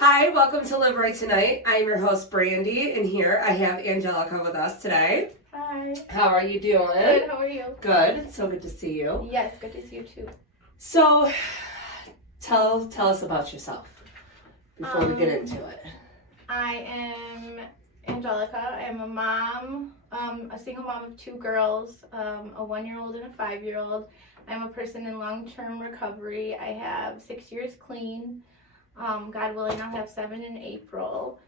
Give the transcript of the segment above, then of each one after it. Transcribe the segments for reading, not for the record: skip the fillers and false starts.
Hi, welcome to Live Right Tonight. I'm your host, Brandy, and here I have Angelica with us today. Hi. How are you doing? Good, how are you? Good. So good to see you. Yes, good to see you too. So, tell us about yourself before we get into it. I am Angelica. I'm a mom, a single mom of two girls, a 1-year-old and a 5-year-old. I'm a person in long-term recovery. I have 6 years clean. God willing, I'll have 7 in April.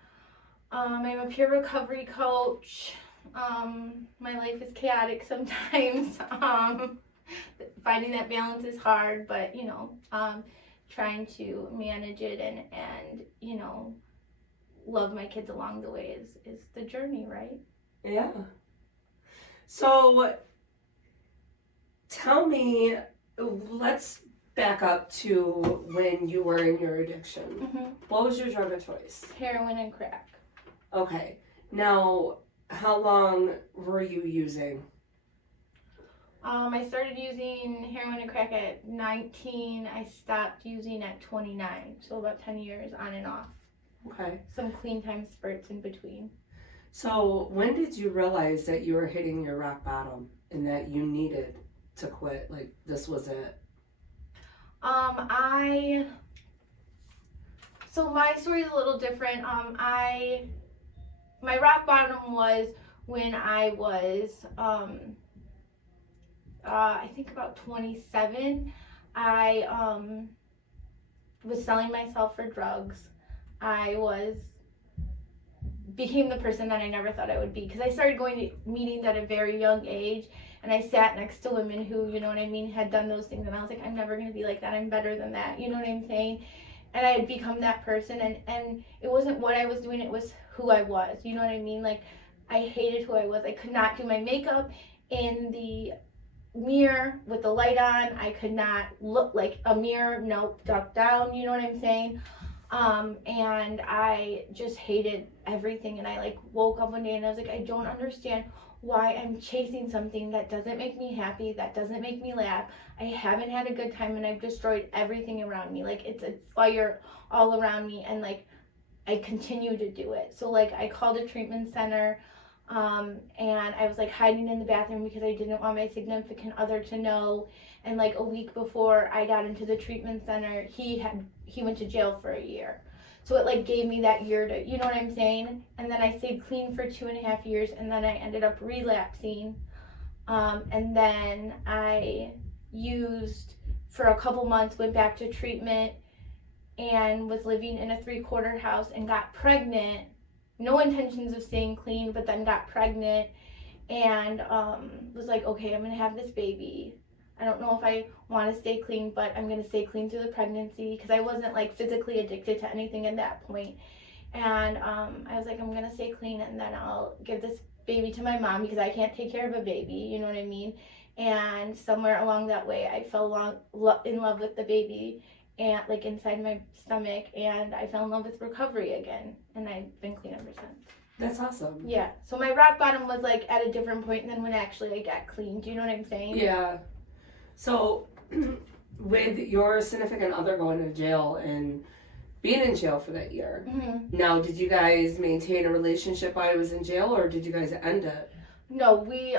I'm a peer recovery coach. My life is chaotic sometimes. Finding that balance is hard, but trying to manage it and love my kids along the way is the journey, right? Yeah. So, tell me, let's back up to when you were in your addiction. Mm-hmm. What was your drug of choice? Heroin and crack. Okay. Now, how long were you using? I started using heroin and crack at 19. I stopped using at 29. So about 10 years on and off. Okay. Some clean time spurts in between. So, when did you realize that you were hitting your rock bottom and that you needed to quit? Like, this was it? So my story is a little different. My rock bottom was when I was, I think about 27. I was selling myself for drugs. I became the person that I never thought I would be, because I started going to meetings at a very young age, and I sat next to women who, had done those things, and I was like, I'm never going to be like that. I'm better than that. You know what I'm saying? And I had become that person, and it wasn't what I was doing, it was who I was. You know what I mean? Like, I hated who I was. I could not do my makeup in the mirror with the light on. I could not look like a mirror. Nope, duck down. You know what I'm saying? And I just hated everything. And I woke up one day and I was like, I don't understand why I'm chasing something that doesn't make me happy, that doesn't make me laugh. I haven't had a good time, and I've destroyed everything around me. Like, it's a fire all around me, and I continue to do it. So I called a treatment center, and I was hiding in the bathroom because I didn't want my significant other to know. And a week before I got into the treatment center, he went to jail for a year. So it gave me that year to, you know what I'm saying? And then I stayed clean for 2.5 years, and then I ended up relapsing. And then I used for a couple months, went back to treatment, and was living in a 3-quarter house and got pregnant. No intentions of staying clean, but then got pregnant and was like, okay, I'm gonna have this baby. I don't know if I want to stay clean, but I'm going to stay clean through the pregnancy, because I wasn't physically addicted to anything at that point. And I was like, I'm going to stay clean, and then I'll give this baby to my mom, because I can't take care of a baby, you know what I mean? And somewhere along that way, I fell in love with the baby, and inside my stomach, and I fell in love with recovery again, and I've been clean ever since. That's awesome. Yeah. So my rock bottom was at a different point than when actually I got clean. Do you know what I'm saying? Yeah. So, with your significant other going to jail and being in jail for that year, now, did you guys maintain a relationship while I was in jail, or did you guys end it? No, we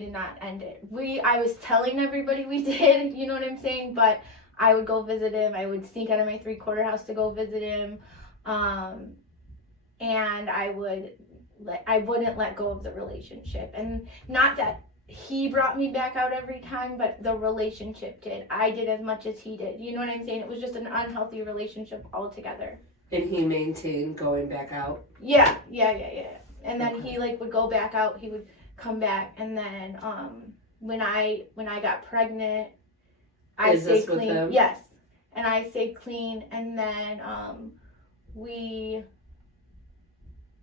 did not end it. I was telling everybody we did, you know what I'm saying? But I would go visit him. I would sneak out of my 3-quarter house to go visit him, and I wouldn't let go of the relationship. And not that he brought me back out every time, but the relationship did. I did as much as he did. You know what I'm saying? It was just an unhealthy relationship altogether. And he maintained going back out? Yeah. And then he would go back out, he would come back, and then when I got pregnant, I stayed clean. With him? Yes. And I stayed clean, and then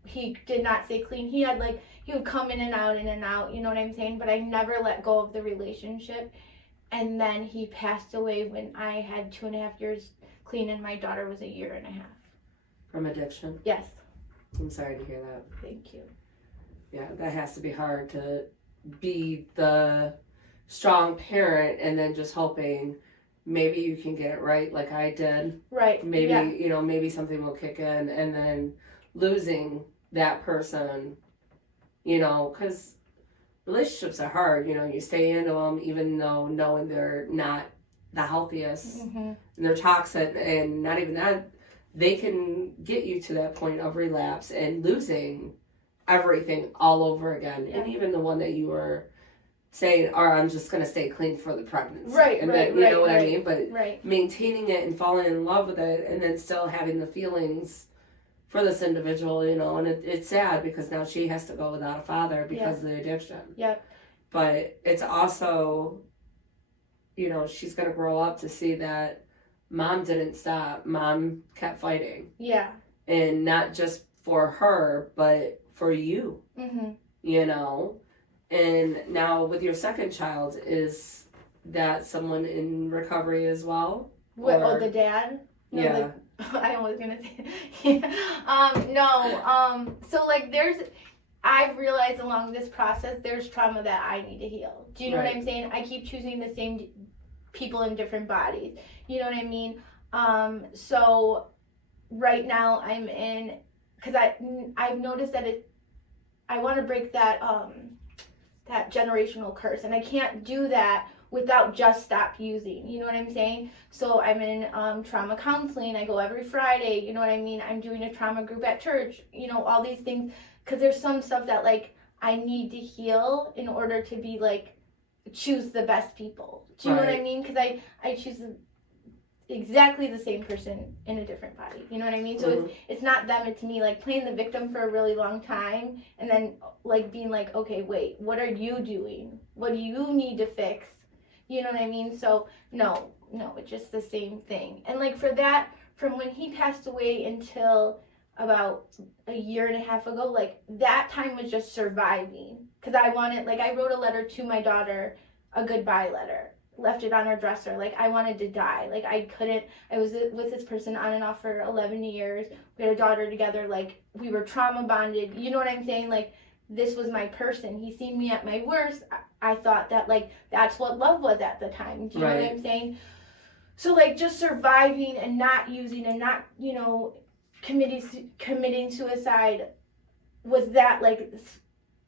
he did not stay clean. He would come in and out, you know what I'm saying? But I never let go of the relationship. And then he passed away when I had 2.5 years clean, and my daughter was 1.5 years. From addiction? Yes. I'm sorry to hear that. Thank you. Yeah, that has to be hard, to be the strong parent and then just hoping maybe you can get it right like I did. Right. Maybe, Yeah. maybe something will kick in, and then losing that person, because relationships are hard. You stay into them even though knowing they're not the healthiest and they're toxic, and not even that, they can get you to that point of relapse and losing everything all over again. Yeah. And even the one that you were saying, or I'm just going to stay clean for the pregnancy. Right, and right, then, you know what right, I mean? But right. maintaining it and falling in love with it, and then still having the feelings for this individual, and it's sad because now she has to go without a father because of the addiction. Yep. But it's also, she's going to grow up to see that mom didn't stop. Mom kept fighting. Yeah. And not just for her, but for you. And now with your second child, is that someone in recovery as well? What, the dad? No, yeah. I was gonna say, no. So like, I've realized along this process, there's trauma that I need to heal. Do you know what I'm saying? I keep choosing the same people in different bodies. You know what I mean? So right now I'm in, because I've noticed that I want to break that that generational curse, and I can't do that without just stop using. You know what I'm saying? So I'm in trauma counseling. I go every Friday. You know what I mean? I'm doing a trauma group at church. All these things, because there's some stuff that like I need to heal in order to be like choose the best people. Do you know what I mean? Because I choose exactly the same person in a different body. You know what I mean? So it's not them, it's me, like playing the victim for a really long time, and then like being like, okay, wait, what are you doing? What do you need to fix? You know what I mean? So no, it's just the same thing. And like for that, from when he passed away until about a year and a half ago, like that time was just surviving. Because I wrote a letter to my daughter, a goodbye letter, left it on her dresser. Like I wanted to die. Like I was with this person on and off for 11 years. We had a daughter together. Like we were trauma bonded. You know what I'm saying? Like this was my person. He seen me at my worst. I thought that like that's what love was at the time. Do you know what I'm saying? So like just surviving and not using and not, committing suicide was that like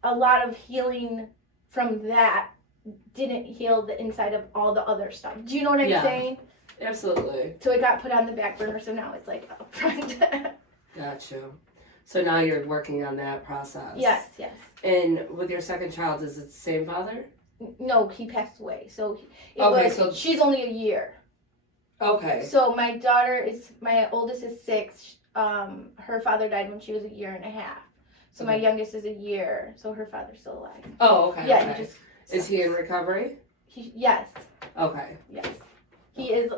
a lot of healing from that didn't heal the inside of all the other stuff. Do you know what I'm saying? Absolutely. So it got put on the back burner, so now it's like up front. Gotcha. So now you're working on that process. Yes. And with your second child, is it the same father? No, he passed away. So she's only a year. Okay. So my oldest is 6. Her father died when she was a year and a half. So my youngest is a year. So her father's still alive. Oh, okay. Yeah. Okay. Is he in recovery? Yes. Okay. Yes. He is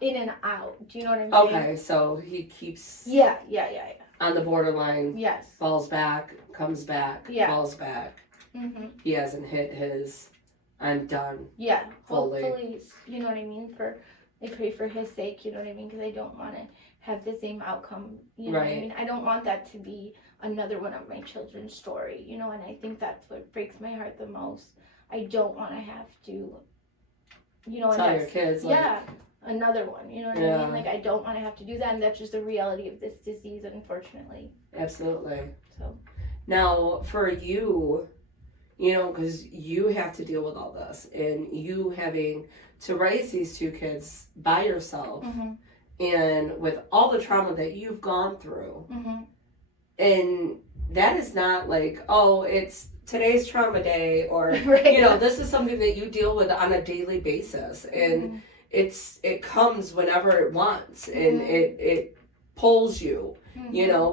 in and out. Do you know what I'm saying? Okay, so he keeps... Yeah. On the borderline. Yes. Falls back, comes back, falls back. He hasn't hit his, I'm done. Yeah. Fully. Hopefully, you know what I mean? I pray for his sake, you know what I mean? Because I don't want to have the same outcome, you know what I mean? I don't want that to be another one of my children's story, and I think that's what breaks my heart the most. I don't want to have to, tell your kids, another one, you know what I mean? Like, I don't want to have to do that, and that's just the reality of this disease, unfortunately. Absolutely. So. Now, for you, because you have to deal with all this, and you having to raise these 2 kids by yourself, and with all the trauma that you've gone through, and that is not like, oh, it's today's trauma day, or this is something that you deal with on a daily basis, and it comes whenever it wants, and it pulls you,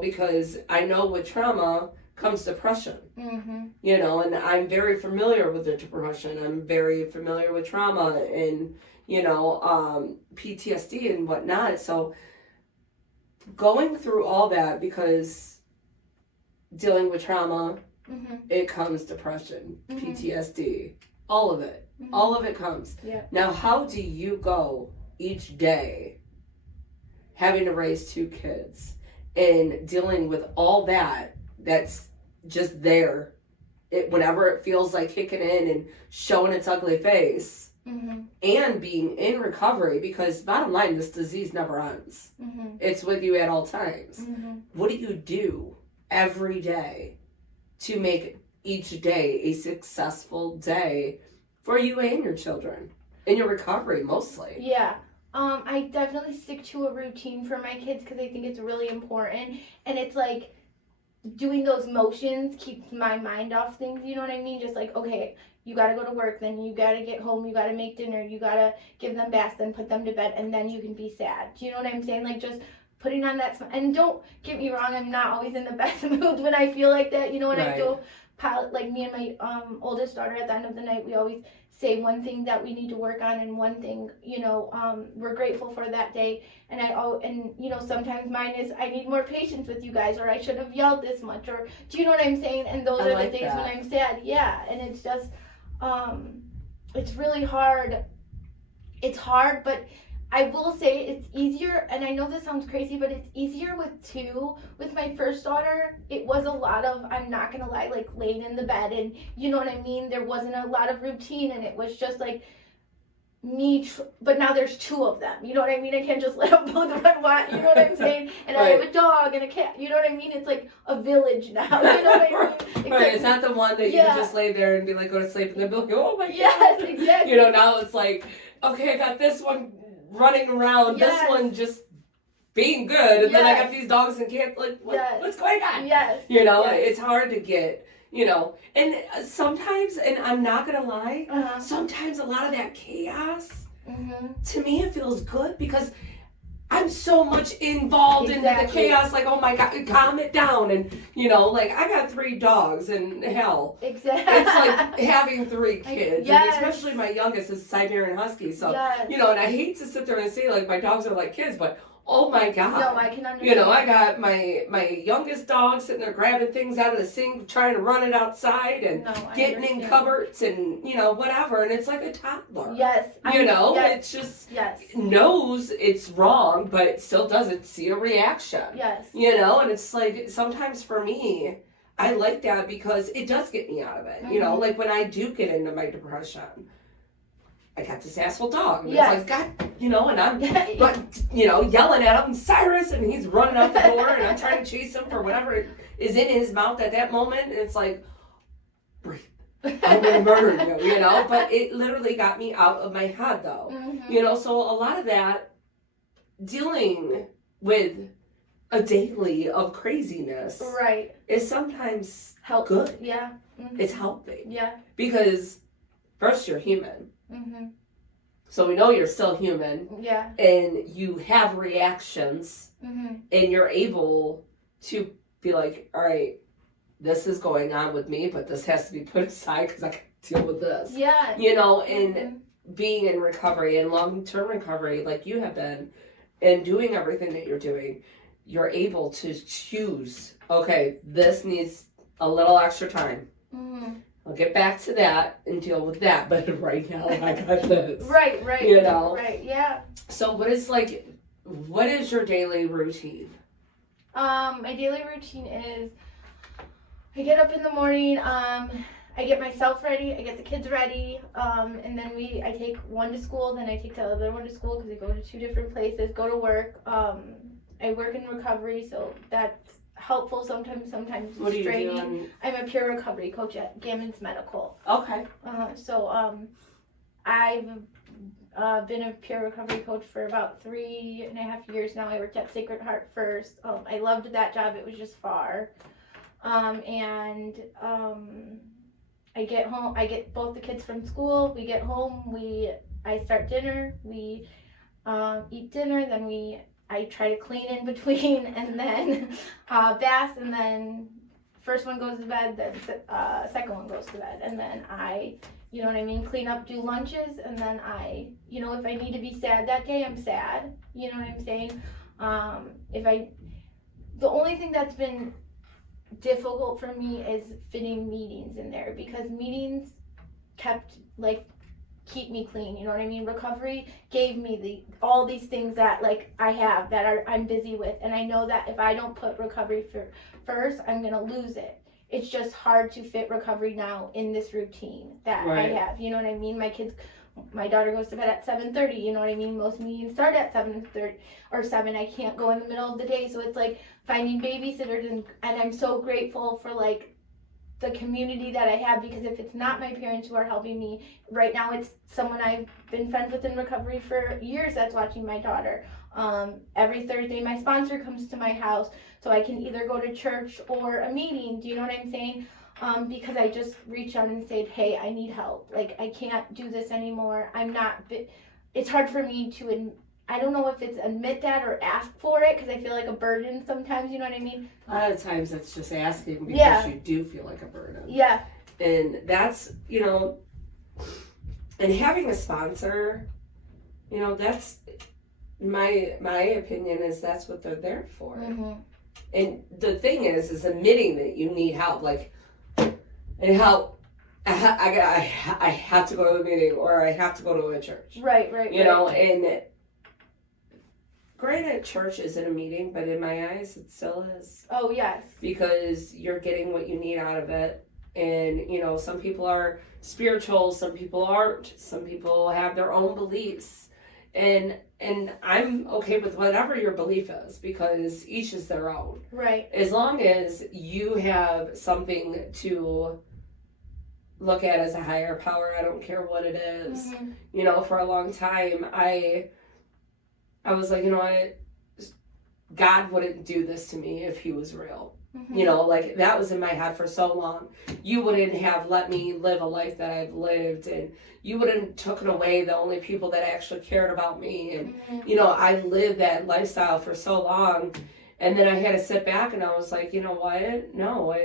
because I know with trauma comes depression, and I'm very familiar with the depression. I'm very familiar with trauma and PTSD and whatnot. So going through all that, because dealing with trauma, it comes depression, PTSD, all of it. All of it comes. Yeah. Now, how do you go each day having to raise 2 kids and dealing with all that's just there, whenever it feels like kicking in and showing its ugly face, and being in recovery, because bottom line, this disease never ends. It's with you at all times. What do you do every day to make each day a successful day for you and your children? In your recovery, mostly. Yeah. I definitely stick to a routine for my kids because I think it's really important. And it's like doing those motions keeps my mind off things, you know what I mean? Just like, okay, you gotta go to work, then you gotta get home, you gotta make dinner, you gotta give them baths, then put them to bed, and then you can be sad. Do you know what I'm saying? Like, just putting on that, and don't get me wrong, I'm not always in the best mood when I feel like that, you know, when I feel, like me and my oldest daughter at the end of the night, we always say one thing that we need to work on and one thing, you know, we're grateful for that day. And you know, sometimes mine is, I need more patience with you guys, or I should have yelled this much, or do you know what I'm saying? And those are the days when I'm sad. Yeah. And it's just, it's really hard. It's hard, but I will say it's easier, and I know this sounds crazy, but it's easier with two. With my first daughter, it was a lot of, I'm not gonna lie, like laying in the bed, and you know what I mean? There wasn't a lot of routine, and it was just like me, but now there's two of them, you know what I mean? I can't just let them both run wild, you know what I'm saying? And I have a dog and a cat, you know what I mean? It's like a village now, you know what I mean? Right, it's not the one that you can just lay there and be like, go to sleep, and then be like, oh my God. Yes, exactly. You know, now it's like, okay, I got this one running around, this one just being good, and then I got these dogs and cats, like, what's going on? Yes. You know, it's hard to get, you know, and sometimes, and I'm not gonna lie, sometimes a lot of that chaos, to me it feels good, because I'm so much involved in the chaos, like, oh my God, calm it down. And, you know, like, I got 3 dogs, and hell, exactly. It's like having 3 kids. And especially my youngest is Siberian Husky. So, you know, and I hate to sit there and say, like, my dogs are like kids, but oh my God. No, I can understand. You know, I got my youngest dog sitting there grabbing things out of the sink, trying to run it outside, and getting in cupboards and, you know, whatever. And it's like a toddler. Yes. You know, it's just knows it's wrong, but still doesn't see a reaction. Yes. You know, and it's like, sometimes for me, I like that because it does get me out of it. You know, like when I do get into my depression, I got this asshole dog. And it's like, God, you know, and I'm, you know, yelling at him, Cyrus, and he's running out the door, and I'm trying to chase him for whatever is in his mouth at that moment. And it's like, breathe. I'm going to murder you, you know? But it literally got me out of my head, though. You know, so a lot of that, dealing with a daily of craziness is sometimes good. Yeah. It's helping. Yeah. Because first, you're human. So we know you're still human. Yeah. And you have reactions. And you're able to be like, all right, this is going on with me, but this has to be put aside because I can deal with this. Yeah. You know, and being in recovery and long-term recovery like you have been, and doing everything that you're doing, you're able to choose, okay, this needs a little extra time. I'll get back to that and deal with that, but right now I got this. Right. You know? Right, yeah. So what is your daily routine? My daily routine is, I get up in the morning, I get myself ready, I get the kids ready, and then I take one to school, then I take the other one to school because they go to 2 different places, go to work. I work in recovery, so that's helpful sometimes what are you draining. doing? I'm a peer recovery coach at Gammons Medical. Okay. So I've been a peer recovery coach for about 3.5 years now. I worked at Sacred Heart first. I loved that job. It was just far. I get home. I get both the kids from school. We get home. I start dinner. We eat dinner. Then I try to clean in between, and then bath, and then first one goes to bed, then second one goes to bed, and then I, you know what I mean, clean up, do lunches, and then I, you know, if I need to be sad that day, I'm sad, you know what I'm saying? The only thing that's been difficult for me is fitting meetings in there, because meetings keep me clean, you know what I mean? Recovery gave me all these things that I have that I'm busy with, and I know that if I don't put recovery first, I'm gonna lose it. It's just hard to fit recovery now in this routine that I have, you know what I mean? My kids my daughter goes to bed at 7:30, you know what I mean? Most meetings start at 7:30 or 7. I can't go in the middle of the day, so it's like finding babysitters, and I'm so grateful for like the community that I have, because if it's not my parents who are helping me right now, it's someone I've been friends with in recovery for years that's watching my daughter. Every Thursday my sponsor comes to my house, so I can either go to church or a meeting, do you know what I'm saying? Because I just reached out and said, hey, I need help, like I can't do this anymore. It's hard for me to I don't know if it's admit that or ask for it, because I feel like a burden sometimes, you know what I mean? A lot of times it's just asking because you do feel like a burden. Yeah. And that's, you know, and having a sponsor, you know, that's my opinion is that's what they're there for. Mm-hmm. And the thing is admitting that you need help, like, and help. I have to go to a meeting, or I have to go to a church. Right. You know, and granted, church isn't a meeting, but in my eyes, it still is. Oh, yes. Because you're getting what you need out of it. And, you know, some people are spiritual, some people aren't. Some people have their own beliefs. And I'm okay with whatever your belief is, because each is their own. Right. As long as you have something to look at as a higher power, I don't care what it is. Mm-hmm. You know, for a long time, I was like, you know what, God wouldn't do this to me if he was real. Mm-hmm. You know, like that was in my head for so long. You wouldn't have let me live a life that I've lived, and you wouldn't taken away the only people that actually cared about me. And, Mm-hmm. you know, I lived that lifestyle for so long. And then I had to sit back and I was like, you know what? No,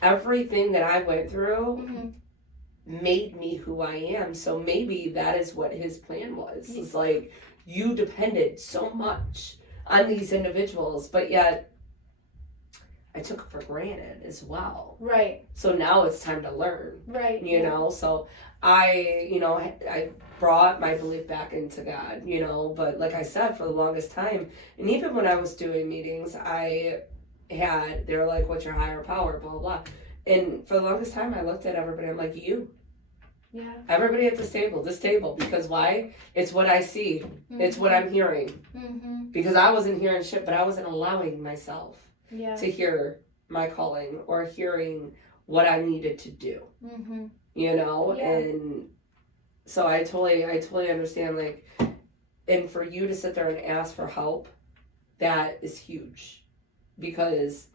everything that I went through made me who I am. So maybe that is what his plan was. It's like you depended so much on these individuals, but yet I took it for granted as well. Right. So now it's time to learn. Right. You know, so I brought my belief back into God, you know, but like I said, for the longest time, and even when I was doing meetings, they were like, what's your higher power, blah, blah, blah. And for the longest time, I looked at everybody, I'm like, you. Yeah. Everybody at this table, because why? It's what I see. Mm-hmm. It's what I'm hearing. Mm-hmm. Because I wasn't hearing shit, but I wasn't allowing myself to hear my calling or hearing what I needed to do. Mm-hmm. You know? Yeah. And so I totally understand, like, and for you to sit there and ask for help, that is huge. Because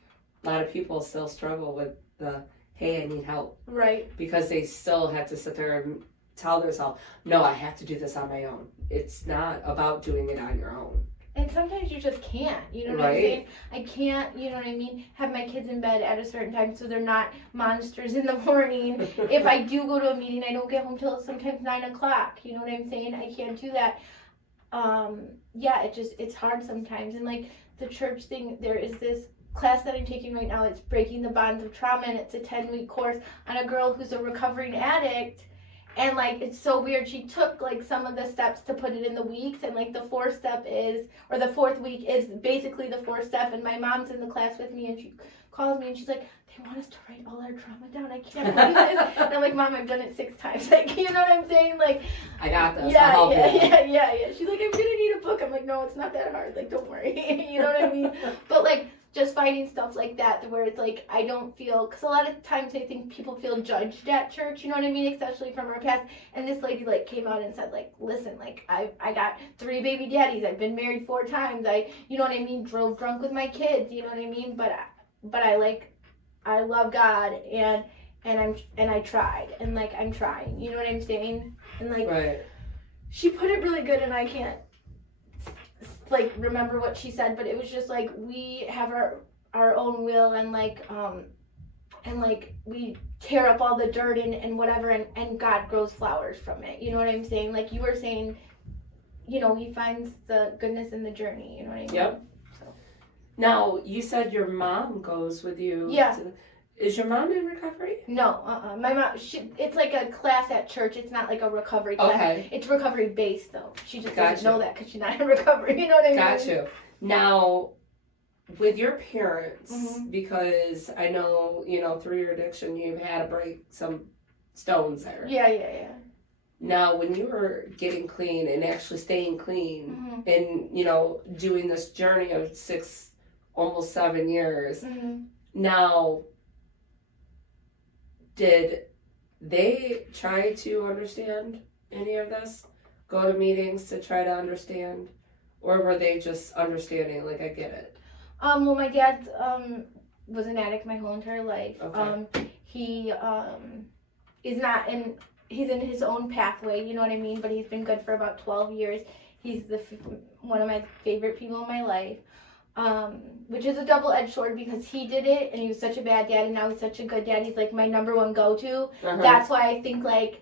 a lot of people still struggle with the, hey, I need help. Right. Because they still have to sit there and tell themselves, no, I have to do this on my own. It's not about doing it on your own. And sometimes you just can't, you know what I'm saying? I can't, you know what I mean, have my kids in bed at a certain time so they're not monsters in the morning. If I do go to a meeting, I don't get home till sometimes 9 o'clock, you know what I'm saying? I can't do that. It's hard sometimes. And like the church thing, there is this class that I'm taking right now. It's Breaking the Bonds of Trauma, and it's a 10-week course on a girl who's a recovering addict. And like it's so weird. She took like some of the steps to put it in the weeks, and like the fourth week is basically the fourth step. And my mom's in the class with me, and she calls me and she's like, "They want us to write all our trauma down. I can't believe this." And I'm like, "Mom, I've done it 6 times." Like, you know what I'm saying? Like, I got this. Yeah, I'll help you. Yeah. She's like, "I'm gonna need a book." I'm like, "No, it's not that hard. Like, don't worry." You know what I mean? But like, just finding stuff like that where it's like I don't feel, because a lot of times I think people feel judged at church, you know what I mean, especially from our past. And this lady like came out and said like, listen, like I got 3 baby daddies, I've been married 4 times, you know what I mean, drove drunk with my kids, you know what I mean, but I love God, and I tried, and like I'm trying, you know what I'm saying? And like right. She put it really good, and I can't like remember what she said, but it was just like we have our own will, and like we tear up all the dirt and whatever, and God grows flowers from it, you know what I'm saying? Like you were saying, you know, he finds the goodness in the journey, you know what I mean? Yep. So now you said your mom goes with you. Yeah. Is your mom in recovery? No, my mom, it's like a class at church. It's not like a recovery class. Okay. It's recovery based though. She just doesn't know that because she's not in recovery. You know what I mean? Got you. Now, with your parents, because I know, you know, through your addiction, you've had to break some stones there. Yeah. Now, when you were getting clean and actually staying clean and, doing this journey of 6, almost 7 years, now, did they try to understand any of this? Go to meetings to try to understand? Or were they just understanding, like, I get it? Well, my dad was an addict my whole entire life. Okay. He is not in... He's in his own pathway, you know what I mean? But he's been good for about 12 years. He's one of my favorite people in my life, which is a double-edged sword because he did it and he was such a bad dad and now he's such a good dad. He's like my number one go-to. That's why I think like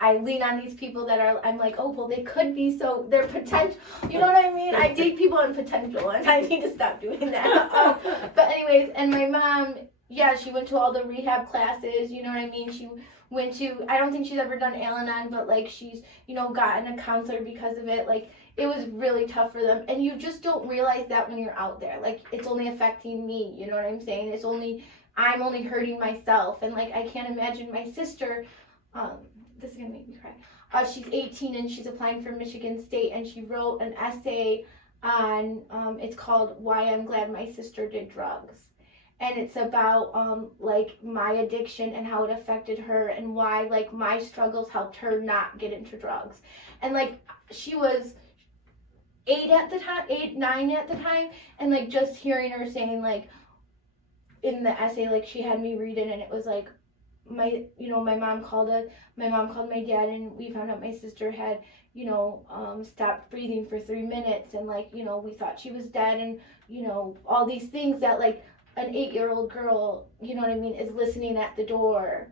I lean on these people that I'm like, oh, well, they could be so, they're potential, you know what I mean? I date people in potential and I need to stop doing that. But anyways, and my mom, yeah, she went to all the rehab classes, you know what I mean? She went to, I don't think she's ever done Al-Anon, but like she's, gotten a counselor because of it. Like it was really tough for them. And you just don't realize that when you're out there. Like it's only affecting me, you know what I'm saying? I'm only hurting myself. And like I can't imagine my sister, this is gonna make me cry. She's 18 and she's applying for Michigan State and she wrote an essay on, it's called Why I'm Glad My Sister Did Drugs. And it's about, like, my addiction and how it affected her and why, like, my struggles helped her not get into drugs. And, like, she was 9 at the time. And, like, just hearing her saying, like, in the essay, like, she had me read it and it was, like, my mom called my dad and we found out my sister had, stopped breathing for 3 minutes. And, like, we thought she was dead and, all these things that, like, an 8-year-old girl, you know what I mean, is listening at the door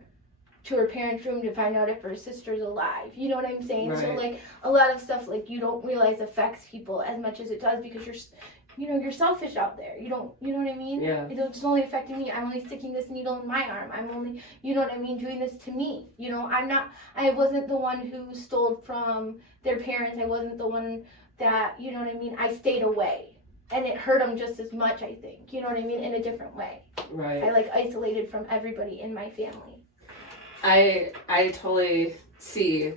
to her parents' room to find out if her sister's alive. You know what I'm saying? Right. So, like, a lot of stuff, like, you don't realize affects people as much as it does because you're selfish out there. You know what I mean? Yeah. It's only affecting me. I'm only sticking this needle in my arm. I'm only, you know what I mean, doing this to me. I wasn't the one who stole from their parents. I wasn't the one that, you know what I mean, I stayed away. And it hurt them just as much, I think. You know what I mean? In a different way. Right. I, like, isolated from everybody in my family. I totally see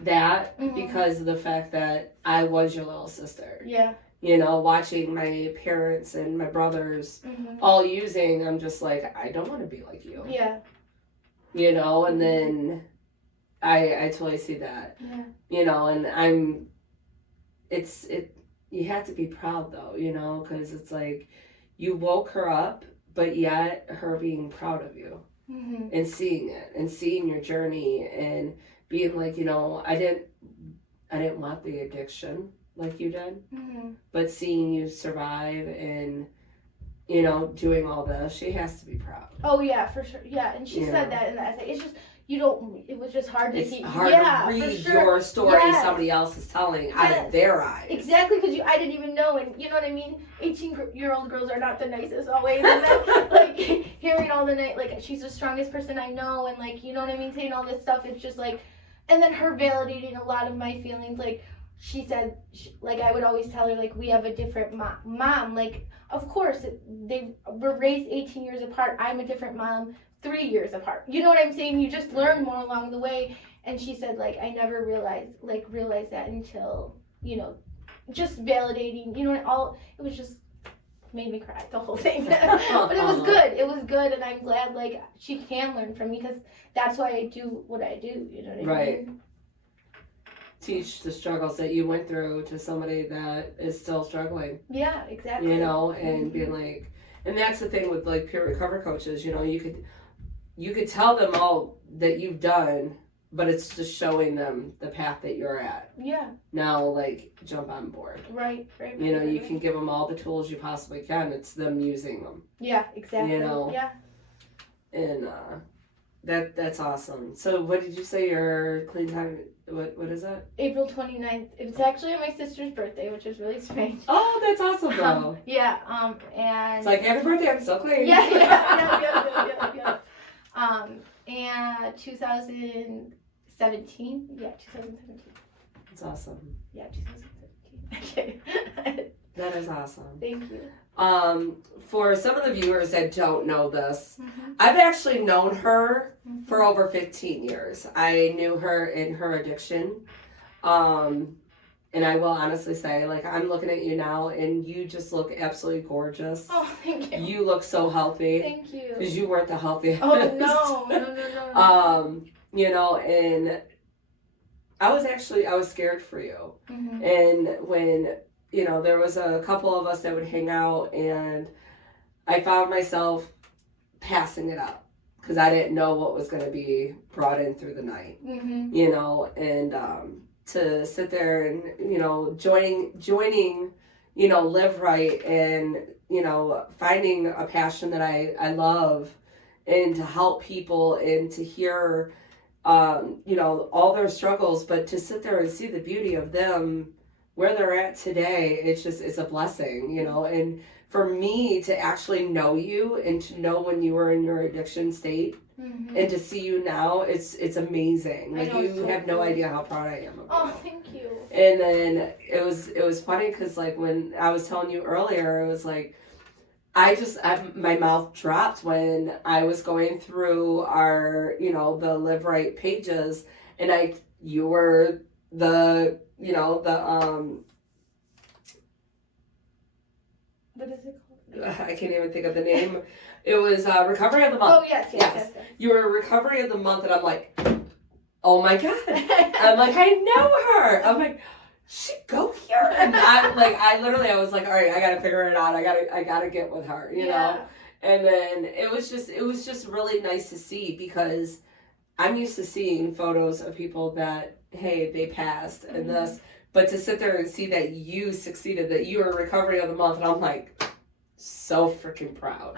that because of the fact that I was your little sister. Yeah. Watching my parents and my brothers all using, I'm just like, I don't want to be like you. Yeah. And then I totally see that. Yeah. And you have to be proud though, because it's like you woke her up, but yet her being proud of you and seeing it and seeing your journey and being like, I didn't want the addiction like you did, but seeing you survive and, doing all this, she has to be proud. Oh yeah, for sure. Yeah. And she said that in the essay. It's just, it was just hard to see. It's hard to read your story somebody else is telling out of their eyes. Exactly, because I didn't even know, and you know what I mean? 18-year-old girls are not the nicest always, and then, like, hearing all the night, like, she's the strongest person I know, and, like, you know what I mean, saying all this stuff, it's just, like, and then her validating a lot of my feelings, like, she said, like, I would always tell her, like, we have a different mom, like, of course, they were raised 18 years apart, I'm a different mom, 3 years apart. You know what I'm saying? You just learn more along the way. And she said, like, I never realized that until, just validating, it was just made me cry, the whole thing. But it was good. It was good. And I'm glad, like, she can learn from me because that's why I do what I do. You know what I mean? Right. Teach the struggles that you went through to somebody that is still struggling. Yeah, exactly. And being like, and that's the thing with, like, peer recovery coaches, you could tell them all that you've done, but it's just showing them the path that you're at. Yeah. Now, like, jump on board. Right. You can give them all the tools you possibly can. It's them using them. Yeah, exactly. Yeah. And that's awesome. So what did you say your clean time, what is that? April 29th. It's actually my sister's birthday, which is really strange. Oh, that's awesome, though. Yeah, and... It's like, happy birthday, I'm so clean. Yeah. And 2017. Yeah, 2017. That's awesome. Yeah, 2017. Okay. That is awesome. Thank you. For some of the viewers that don't know this, I've actually known her for over 15 years. I knew her in her addiction. And I will honestly say, like, I'm looking at you now and you just look absolutely gorgeous. Oh, thank you. You look so healthy. Thank you. Because you weren't the healthiest. Oh, no. You know, and I was scared for you. And when, you know, there was a couple of us that would hang out and I found myself passing it up because I didn't know what was going to be brought in through the night, you know, and to sit there and, you know, joining, you know, Live Right and, you know, finding a passion that I love and to help people and to hear, you know, all their struggles, but to sit there and see the beauty of them where they're at today, it's a blessing, you know. And for me to actually know you and to know when you were in your addiction state and to see you now, it's amazing. Like, you have no idea how proud I am of you. Oh, thank you. And then it was funny because, like, when I was telling you earlier, it was like, my mouth dropped when I was going through our, you know, the Live Right pages, and you were the, you know, the, what is it called? I can't even think of the name. It was Recovery of the Month. Oh, yes. You were Recovery of the Month, and I'm like, oh my God. I'm like, I know her. I'm like, she go here. And I was like, all right, I gotta figure it out. I gotta get with her, you know? And then it was just really nice to see because I'm used to seeing photos of people that, hey, they passed and this, but to sit there and see that you succeeded, that you were Recovery of the Month, and I'm like, so freaking proud.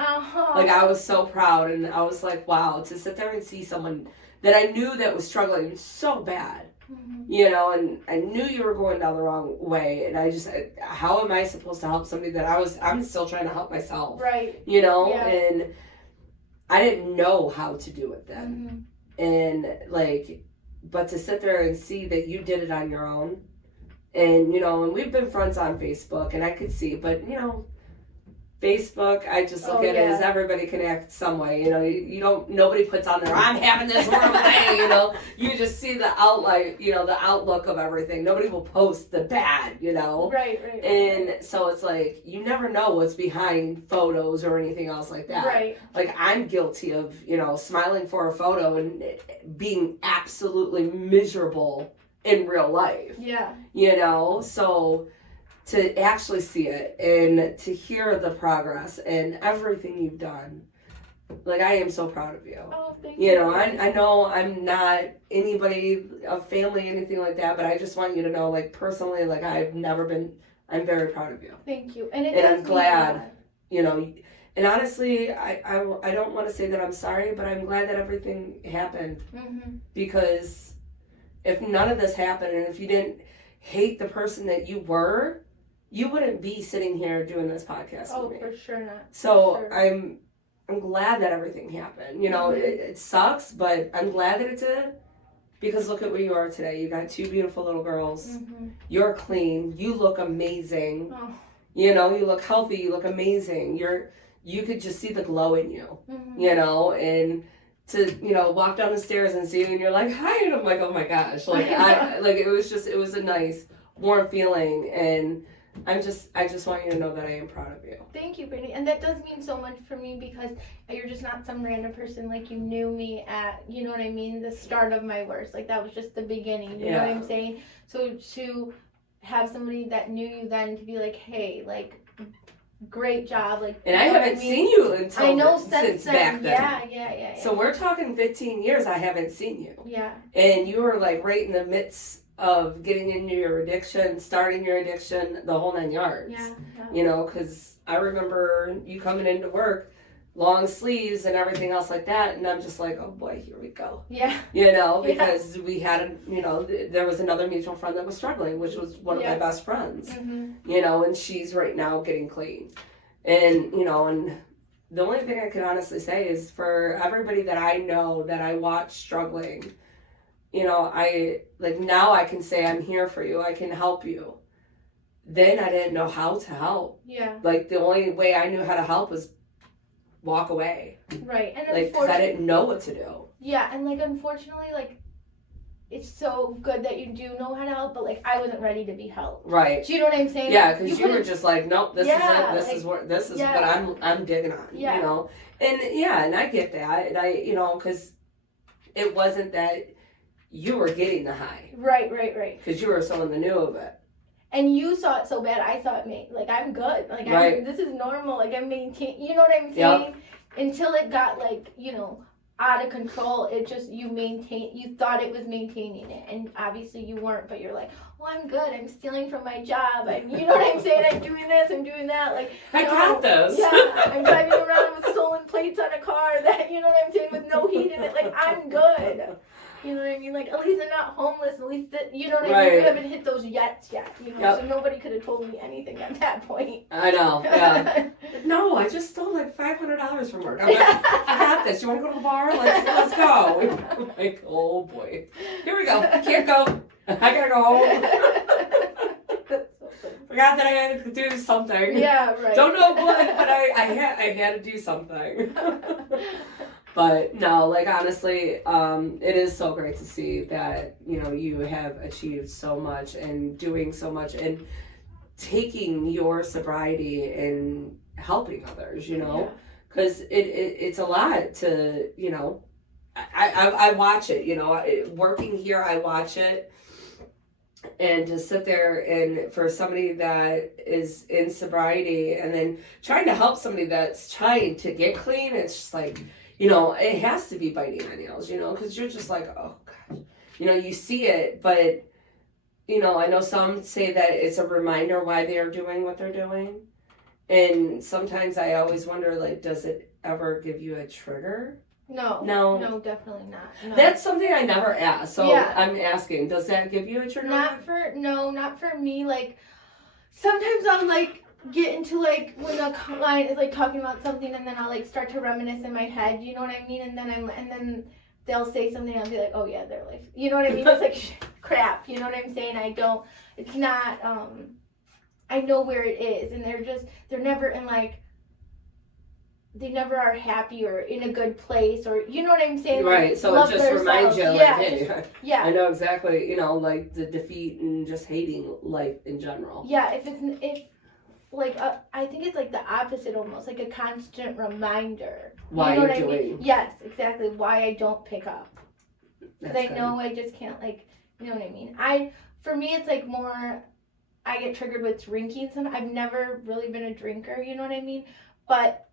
Like, I was so proud, and I was like, wow, to sit there and see someone that I knew that was struggling so bad, you know, and I knew you were going down the wrong way, and how am I supposed to help somebody that I'm still trying to help myself, right? You know, and I didn't know how to do it then, and like, but to sit there and see that you did it on your own, and you know, and we've been friends on Facebook, and I could see, but you know, Facebook, I just look at it as everybody can act some way, you know, nobody puts on there, I'm having this horrible day, you know, you just see the outline, you know, the outlook of everything. Nobody will post the bad, you know. Right. And so it's like, you never know what's behind photos or anything else like that. Right. Like, I'm guilty of, you know, smiling for a photo and being absolutely miserable in real life. Yeah. You know, so to actually see it and to hear the progress and everything you've done, like, I am so proud of you. Oh, thank you. You know, I know I'm not anybody of family, anything like that, but I just want you to know, like, personally, like, I'm very proud of you. Thank you. And I'm glad, you know, and honestly, I don't want to say that I'm sorry, but I'm glad that everything happened because if none of this happened and if you didn't hate the person that you were, you wouldn't be sitting here doing this podcast with me. Oh, for sure not. So I'm glad that everything happened. You know, it sucks, but I'm glad that it did because look at where you are today. You got 2 beautiful little girls. You're clean. You look amazing. Oh. You know, you look healthy. You look amazing. You could just see the glow in you. You know, and to, you know, walk down the stairs and see you and you're like, hi, and I'm like, oh my gosh, like it was a nice warm feeling, and I just want you to know that I am proud of you. Thank you, Brittany. And that does mean so much for me because you're just not some random person. Like, you knew me at, you know what I mean, the start of my worst. Like, that was just the beginning. You know what I'm saying? So to have somebody that knew you then to be like, hey, like, great job. Like, and I haven't seen you until since back then. Yeah. So we're talking 15 years I haven't seen you. Yeah. And you were like right in the midst of getting into your addiction, starting your addiction, the whole 9 yards. Yeah. You know, because I remember you coming into work, long sleeves and everything else like that, and I'm just like, oh boy, here we go. Yeah. You know, because we had, you know, there was another mutual friend that was struggling, which was one of my best friends. You know, and she's right now getting clean. And, you know, and the only thing I can honestly say is for everybody that I know that I watch struggling, you know, now I can say I'm here for you. I can help you. then I didn't know how to help. Yeah. Like, the only way I knew how to help was walk away. Right. And like, because I didn't know what to do. Yeah, and like, unfortunately, like, it's so good that you do know how to help, but like, I wasn't ready to be helped. Right. Do you know what I'm saying? Yeah, because you were just like, nope, this is it. This like, is what this is yeah. what I'm digging on. Yeah. You know, and I get that, and I, you know, because it wasn't that you were getting the high. Right. Because you were so in the know of it. And you saw it so bad, I saw it like, I'm good. Like, right. This is normal. Like, I'm maintaining, you know what I'm saying? Yep. Until it got, like, you know, out of control, it just, you thought it was maintaining it. And obviously you weren't, but you're like, well, I'm good. I'm stealing from my job. You know what I'm saying? I'm doing this, I'm doing that. Like, I got this. Yeah, I'm driving around with stolen plates on a car that, you know what I'm saying, with no heat in it. Like, I'm good. You know what I mean? Like, at least I'm not homeless. At least that, you know what I mean? You haven't hit those yet. You know, so nobody could have told me anything at that point. I know. Yeah. No, I just stole like $500 from work. I'm like, I got this. You want to go to the bar? Let's go. I'm like, oh boy, here we go. Can't go. I gotta go home. Forgot that I had to do something. Yeah, right. Don't know what, but I had to do something. But no, like, honestly, it is so great to see that, you know, you have achieved so much and doing so much and taking your sobriety and helping others, you know, because it's a lot to, you know, I watch it, you know, working here, I watch it. And to sit there and for somebody that is in sobriety and then trying to help somebody that's trying to get clean, it's just like, you know, it has to be biting my nails, you know, because you're just like, oh, gosh. You know, you see it, but, you know, I know some say that it's a reminder why they are doing what they're doing. And sometimes I always wonder, like, does it ever give you a trigger? No, definitely not. No. That's something I never asked, so yeah. I'm asking, does that give you a trigger? Not for me. Like, sometimes I'll, like, get into, like, when the client is, like, talking about something, and then I'll, like, start to reminisce in my head, you know what I mean? And then they'll say something, and I'll be like, oh yeah, their life, you know what I mean? It's like crap, you know what I'm saying? It's not, I know where it is, and they're never in, like, they never are happy or in a good place, or, you know what I'm saying? Right, so it just reminds you, like, hey, yeah. I know exactly, you know, like, the defeat and just hating life in general. Yeah, I think it's like the opposite almost, like a constant reminder. Why you know you're doing. I mean? Yes, exactly, why I don't pick up. Because I good. know I just can't, like, you know what I mean? For me, it's like more, I get triggered with drinking. I've never really been a drinker, you know what I mean? But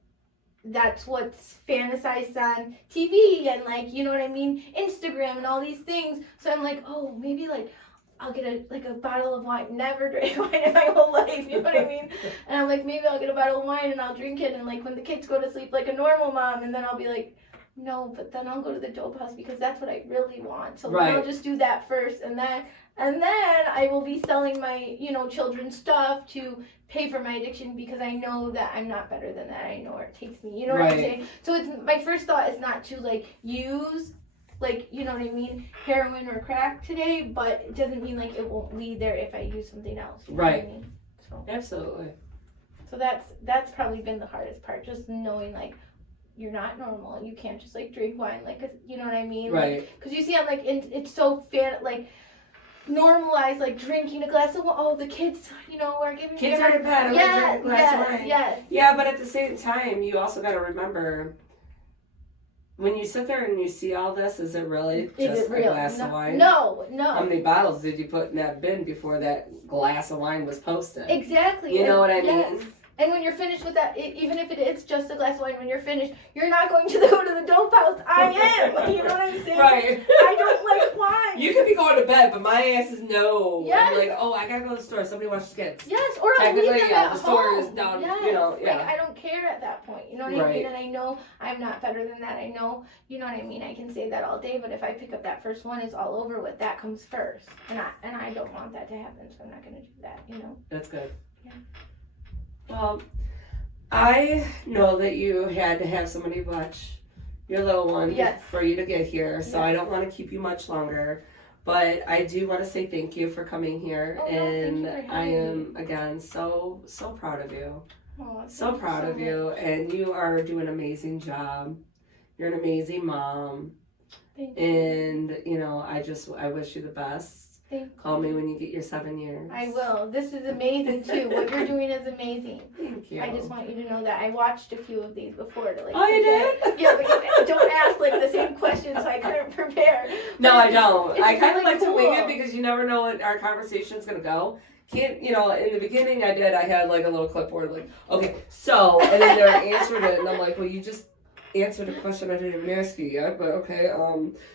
that's what's fantasized on TV and, like, you know what I mean, Instagram and all these things. So I'm like, oh, maybe, like, I'll get a bottle of wine. Never drank wine in my whole life, you know what I mean? And I'm like, maybe I'll get a bottle of wine and I'll drink it, and, like, when the kids go to sleep like a normal mom, and then I'll be like, no, but then I'll go to the dope house because that's what I really want. So I'll just do that first, and then I will be selling my, you know, children's stuff to pay for my addiction, because I know that I'm not better than that. I know where it takes me. You know what I'm saying? So it's, my first thought is not to, like, use, like, you know what I mean, heroin or crack today, but it doesn't mean, like, it won't lead there if I use something else. You know what I mean? So Absolutely. So that's probably been the hardest part, just knowing, like, you're not normal. You can't just, like, drink wine, like, 'cause, you know what I mean? Right. Because you see, I'm like, it's so normalized, like, drinking a glass of wine. Oh, the kids, you know, are giving kids are in bed. Yes, drink a glass of wine. yes. Yeah, but at the same time, you also got to remember, when you sit there and you see all this, is it really just a glass of wine? No. How many bottles did you put in that bin before that glass of wine was posted? Exactly. You know what I mean? And when you're finished with that, even if it's just a glass of wine, when you're finished, you're not going to go to the dope house. I am. You know what I'm saying? Right. I don't like wine. You could be going to bed, but my ass is no. Yes. I'm like, oh, I gotta go to the store. Somebody watches kids. Yes, or I'll leave them at the store home. is down. Yes. You know, yeah. Like, I don't care at that point. You know what I mean? And I know I'm not better than that. I know, you know what I mean? I can say that all day, but if I pick up that first one, it's all over with. That comes first. And I don't want that to happen, so I'm not going to do that, you know? That's good. Yeah. Well, I know that you had to have somebody watch your little one for you to get here, so I don't want to keep you much longer. But I do want to say thank you for coming here, Oh, no, thank you for I having am again so proud of you. Oh, So proud of you, and you are doing an amazing job. You're an amazing mom, Thank you. and I wish you the best. Thank you. Call me when you get your 7 years. I will. This is amazing too. What you're doing is amazing. Thank you. I just want you to know that I watched a few of these before to like. Oh, you prepare. did? Yeah, but you don't ask like the same questions, so I couldn't prepare. No, I don't. It's I kind of really like to wing cool. it because you never know what our conversation's gonna go. In the beginning I did. I had like a little clipboard, like, okay, so, and then they answered it, and I'm like, well, you just answered a question I didn't even ask you yet, but okay.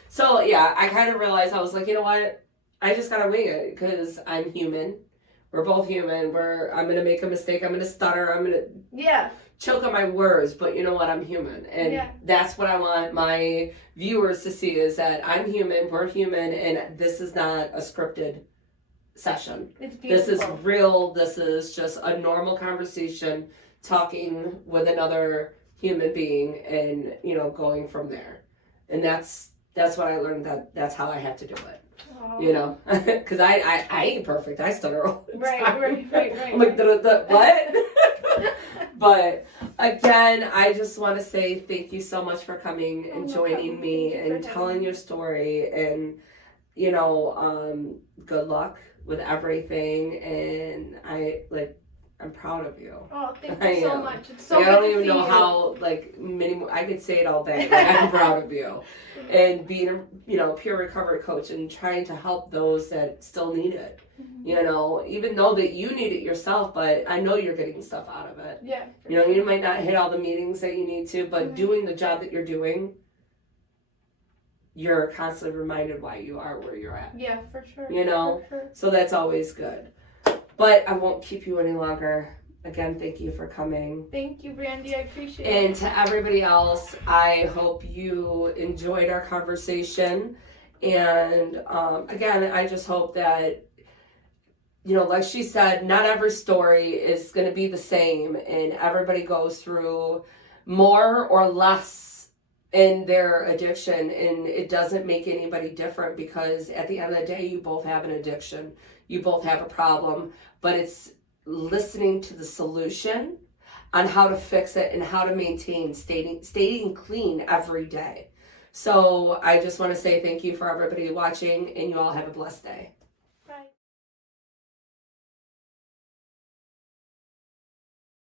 So yeah, I kind of realized I was like, you know what? I just gotta wing it because I'm human. We're both human. I'm gonna make a mistake. I'm gonna stutter. I'm gonna Yeah. choke on my words, but you know what? I'm human, and that's what I want my viewers to see is that I'm human. We're human, and this is not a scripted session. It's This beautiful. is real. This is just a normal conversation, talking with another human being, and going from there. And that's what I learned. That's how I have to do it. Oh. Because I ain't perfect. I stutter all the time. Right. I'm like, what? But again, I just want to say thank you so much for coming and no joining problem. me Thank you for and having telling me. your story. And, good luck with everything. And I'm proud of you. Oh, thank I you so am. much. It's so I good don't to even see know you. how, many more, I could say it all day. I'm proud of you. And being a peer recovery coach and trying to help those that still need it. Mhm. Even though that you need it yourself, but I know you're getting stuff out of it. Yeah. You might not hit all the meetings that you need to, but Mhm. doing the job that you're doing, you're constantly reminded why you are where you're at. Yeah, for sure. For sure. So that's always good. But I won't keep you any longer. Again, thank you for coming. Thank you, Brandy. I appreciate And it. to everybody else, I hope you enjoyed our conversation. And again, I just hope that, like she said, not every story is going to be the same, and everybody goes through more or less in their addiction, and it doesn't make anybody different because at the end of the day, you both have an addiction. You both have a problem, but it's listening to the solution on how to fix it and how to maintain staying clean every day. So I just want to say thank you for everybody watching, and you all have a blessed day.